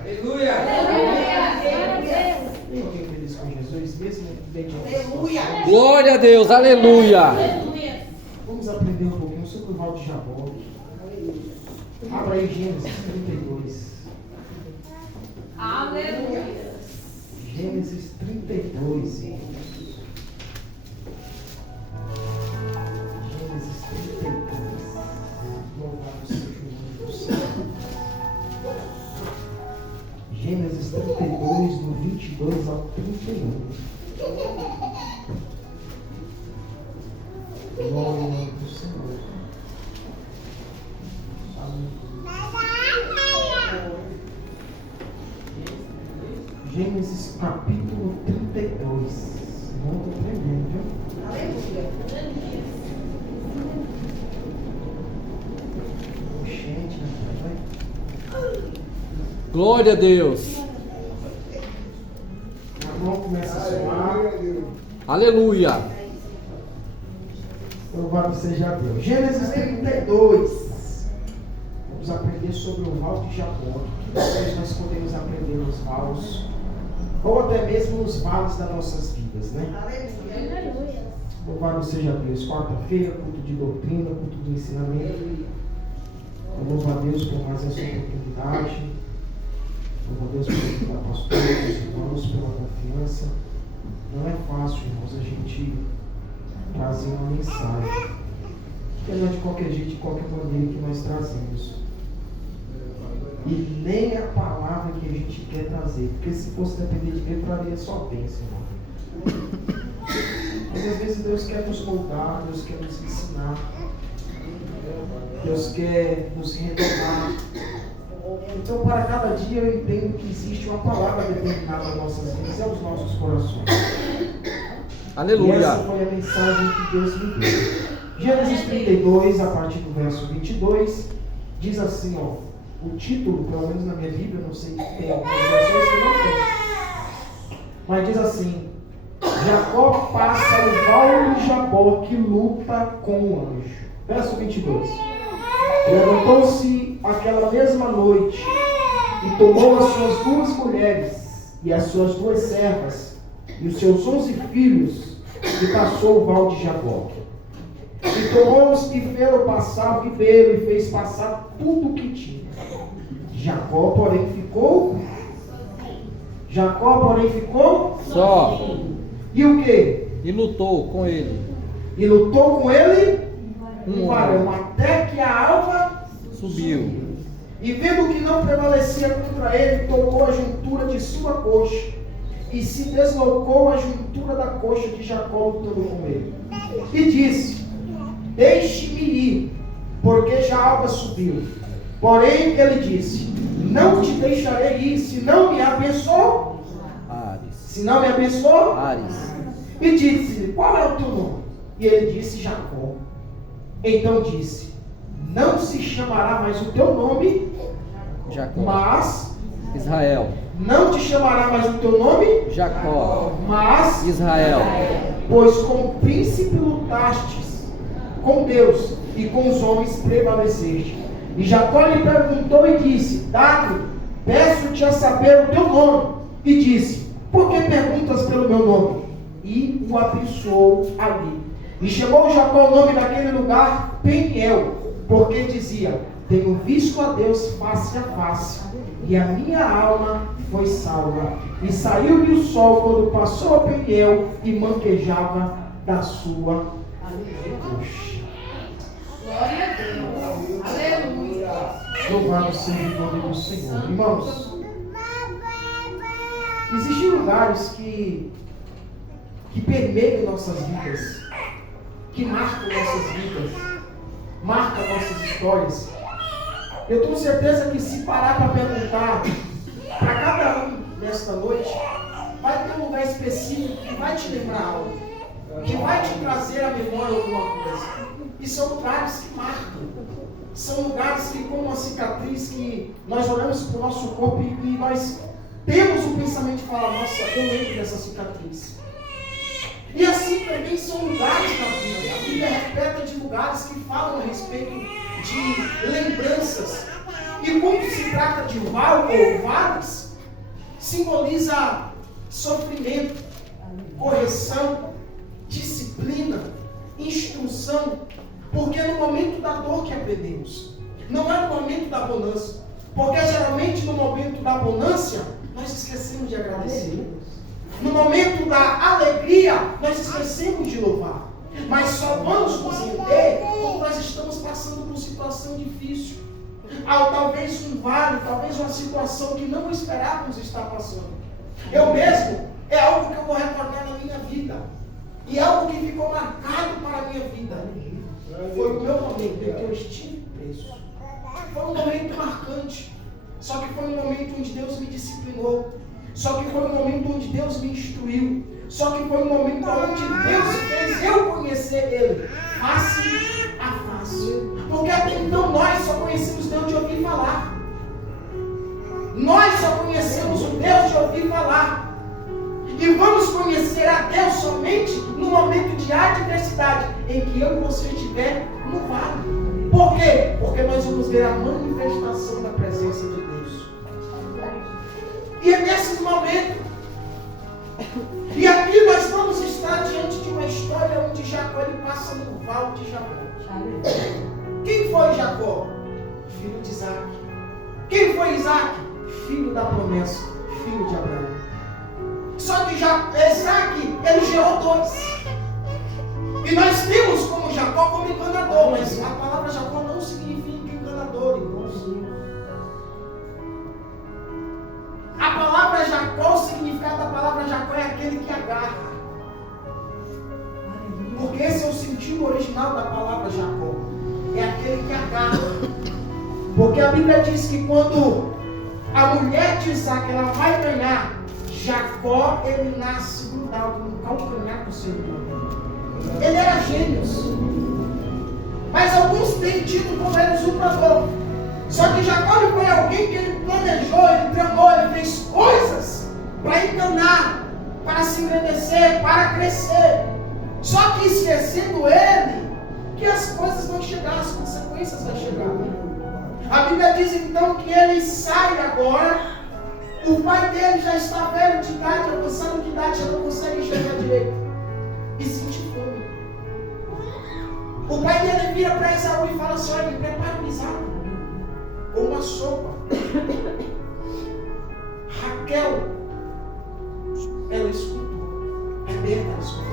Aleluia! Tem alguém feliz com Jesus mesmo? Aleluia! Glória a Deus, aleluia! Vamos aprender um pouquinho sobre o Val de Jabó. Abra aí Gênesis 32. Aleluia! Gênesis 32, irmãos. Gênesis 32. Louvado seja o nome do Senhor. Gênesis 32, do 22 ao 31. Glória ao nome do Senhor. Gênesis capítulo 32. Muito tremendo, viu? Aleluia! Gente, né? Glória a Deus! A mão começa a soar. Aleluia! Louvado seja Deus. Gênesis 32. Vamos aprender sobre o Val de Jabó. Depois nós podemos aprender nos vales, ou até mesmo nos vales das nossas vidas, né? Aleluia! Louvado seja Deus. Quarta-feira, culto de doutrina, culto de ensinamento. Eu louvo a Deus por mais essa oportunidade. Louvo a Deus pela pastora, pelos irmãos, pela confiança. Não é fácil, irmãos, a gente trazer uma mensagem. Porque não é de qualquer jeito, de qualquer maneira que nós trazemos. E nem a palavra que a gente quer trazer. Porque se fosse depender de mim, eu traria só bênção, irmão. Mas às vezes Deus quer nos moldar, Deus quer nos ensinar. Deus quer nos renovar. Então, para cada dia eu entendo que existe uma palavra determinada nas nossas vidas e aos nossos corações. Aleluia! E essa foi a mensagem que Deus me deu. Gênesis 32, a partir do verso 22, diz assim, ó, o título, pelo menos na minha Bíblia, não sei se tem algumas versões que não tem, mas diz assim: Jacó passa o Val de Jabó que luta com o anjo. Verso 22. Levantou-se aquela mesma noite e tomou as suas 2 mulheres e as suas 2 servas e os seus 11 filhos e passou o Val de Jabó. E tomou-os e fez passar o ribeiro e fez passar tudo o que tinha. Jacó, porém, ficou Só! E o que? E lutou com ele. E lutou com ele um varão, até que a alva Subiu. E vendo que não prevalecia contra ele, tomou a juntura de sua coxa e se deslocou a juntura da coxa de Jacó lutando com ele. E disse: Deixe-me ir, porque já a alva subiu. Porém ele disse: Não te deixarei ir, se não me abençoou. Ares. E disse: Qual é o teu nome? E ele disse: Jacó. Então disse: Não se chamará mais o teu nome, Jacó. mas Israel. não te chamará mais o teu nome, Jacó. mas Israel. pois com o príncipe lutastes com Deus e com os homens prevaleceste. E Jacó lhe perguntou e disse: Dado, peço-te a saber o teu nome. E disse: Por que perguntas pelo meu nome? E o abençoou ali. E chamou Jacó o nome daquele lugar Peniel, porque dizia: Tenho visto a Deus face a face, e a minha alma foi salva. E saiu-lhe o sol quando passou a Peniel e manquejava da sua coxa. Glória a Deus! Aleluia! Louvado seja o nome do Senhor. Irmãos, existem lugares que permeiam nossas vidas, que marcam nossas vidas, marcam nossas histórias. Eu tenho certeza que se parar para perguntar para cada um nesta noite, vai ter um lugar específico que vai te lembrar algo, que vai te trazer à memória alguma coisa. E são lugares que marcam. São lugares que, como uma cicatriz, que nós olhamos para o nosso corpo e nós temos o pensamento de falar: nossa, eu lembro dessa cicatriz. E assim também são lugares na Bíblia. A Bíblia é repleta de lugares que falam a respeito de lembranças. E quando se trata de val ou vales, simboliza sofrimento, correção, disciplina, instrução, porque é no momento da dor que aprendemos, não é no momento da bonança, porque geralmente no momento da bonança nós esquecemos de agradecer, no momento da alegria nós esquecemos de louvar, mas só vamos nos render quando nós estamos passando por situação difícil, talvez um vale, talvez uma situação que não esperávamos estar passando. Eu mesmo, é algo que eu vou recordar na minha vida. E é algo que ficou marcado para a minha vida. Foi o meu momento em que eu estive preso. Foi um momento marcante. Só que foi um momento onde Deus me disciplinou. Só que foi um momento onde Deus me instruiu. Só que foi um momento onde Deus fez eu conhecer Ele. Face a face. Porque até então nós só conhecemos Deus de ouvir falar. Nós só conhecemos o Deus de ouvir falar. E vamos conhecer a Deus somente no momento de adversidade, em que eu e você estiver no vale. Por quê? Porque nós vamos ver a manifestação da presença de Deus. E é nesses momentos. E aqui nós vamos estar diante de uma história onde Jacó ele passa no vale de Jacó. Quem foi Jacó? Filho de Isaac. Quem foi Isaac? Filho da promessa, filho de Abraão. Só que Isaac, ele gerou dois. E nós temos como Jacó como enganador, mas a palavra Jacó não significa enganador, irmãos. A palavra Jacó, o significado da palavra Jacó é aquele que agarra. Porque esse é o sentido original da palavra Jacó. É aquele que agarra. Porque a Bíblia diz que quando a mulher de Isaac ela vai ganhar, Jacó ele nasce grudado no calcanhar do seu irmão. Ele era gêmeos. Mas alguns têm tido como ele usurpador. Só que Jacó não foi alguém que ele planejou, ele tramou, ele fez coisas para enganar, para se engrandecer, para crescer. Só que esquecendo ele, que as coisas vão chegar, as consequências vão chegar. A Bíblia diz então que ele sai agora, o pai dele já está velho de idade, avançado de idade, já não consegue enxergar direito. E sente fome. O pai dele vira para Esaú e fala assim: olha, prepara um guisado, ou uma sopa. Raquel, ela escutou. Rebeca, ela escutou.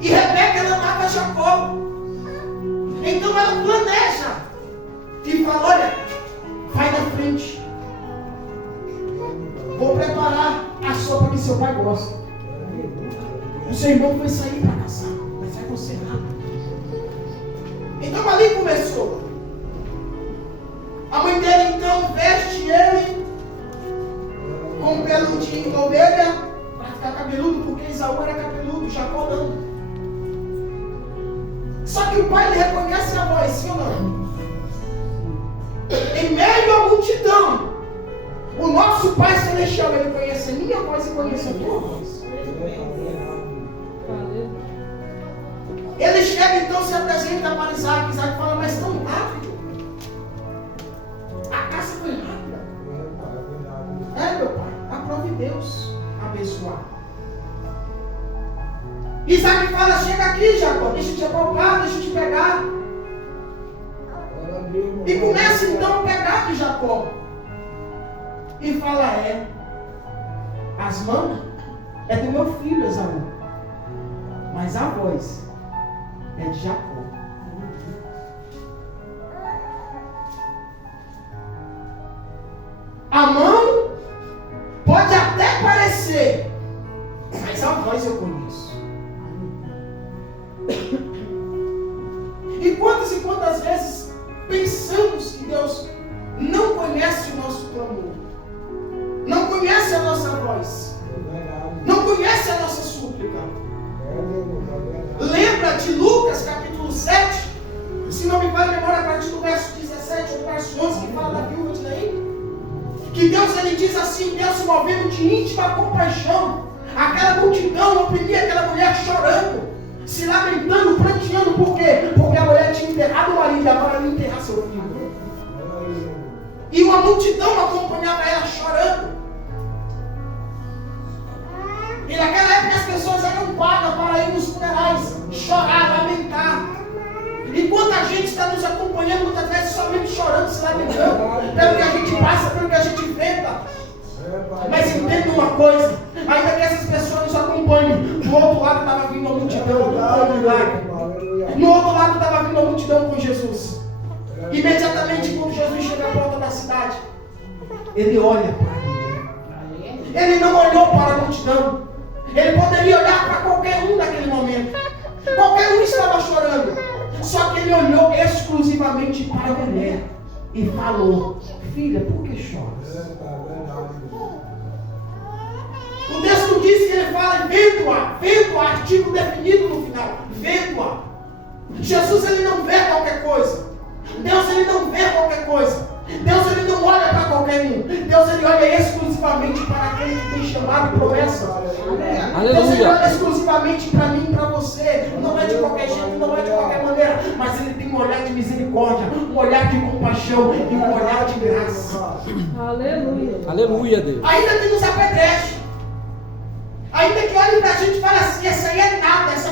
E Rebeca, ela amava Jacó. Então ela planeja e fala: olha, vai na frente, vou preparar a sopa que seu pai gosta. O seu irmão foi sair para caçar, mas vai você lá. Então ali começou. A mãe dele então veste ele com pelo de ovelha para ficar cabeludo, porque Esaú era cabeludo, Jacó não. Só que o pai ele reconhece a voz, sim ou não? Em meio à multidão, o nosso Pai Celestial, ele conhece a minha voz e conhece a tua voz. Ele chega então, se apresenta para Isaac. Isaac fala: mas tão rápido? A caça foi rápida. É, meu pai, aprove Deus abençoar. Isaac fala: chega aqui, Jacó, deixa eu te apalpar, deixa eu te pegar. E começa então a pegar de Jacó. E fala: as mãos é do meu filho Esaú, mas a voz é de Jacó. A mão pode até parecer, mas a voz eu conheço. E quantas vezes pensamos que Deus não conhece o nosso clamor, não conhece a nossa voz, não conhece a nossa súplica. Lembra de Lucas capítulo 7, se não me falha a memória, a partir do verso 17 ou do verso 11, que fala da viúva de Naim? Que Deus ele diz assim: Deus se movendo de íntima compaixão, aquela multidão oprimia aquela mulher chorando. se lamentando, pranteando, por quê? Porque a mulher tinha enterrado o marido e agora não enterrar seu filho. E uma multidão acompanhava ela chorando. E naquela época as pessoas eram pagas para ir nos funerais, chorar, lamentar. Enquanto a gente está nos acompanhando, muitas vezes somente chorando, se lamentando, pelo que a gente passa, pelo que a gente enfrenta. Mas entenda uma coisa, ainda que essas pessoas nos acompanhem, do outro lado estava vindo a multidão com o milagre. No outro lado estava vindo a multidão com Jesus. Imediatamente quando Jesus chega à porta da cidade, ele olha para a mulher. Ele não olhou para a multidão. Ele poderia olhar para qualquer um naquele momento. Qualquer um estava chorando. Só que ele olhou exclusivamente para a mulher e falou: filha, por que choras? O texto diz que ele fala: vendo-a, artigo definido no final, vendo-a. Jesus, ele não vê qualquer coisa. Deus, ele não vê qualquer coisa. Deus, ele não olha para qualquer um. Deus, ele olha exclusivamente para aquele que tem chamado e promessa. Deus, ele olha exclusivamente para mim e para você. Não é de qualquer jeito, não é de qualquer maneira, mas ele tem um olhar de misericórdia, um olhar de compaixão e um olhar de graça. Aleluia. Aleluia, Deus. Ainda que nos apedreche, ainda que olhe para a gente e fale assim: essa aí é nada, essa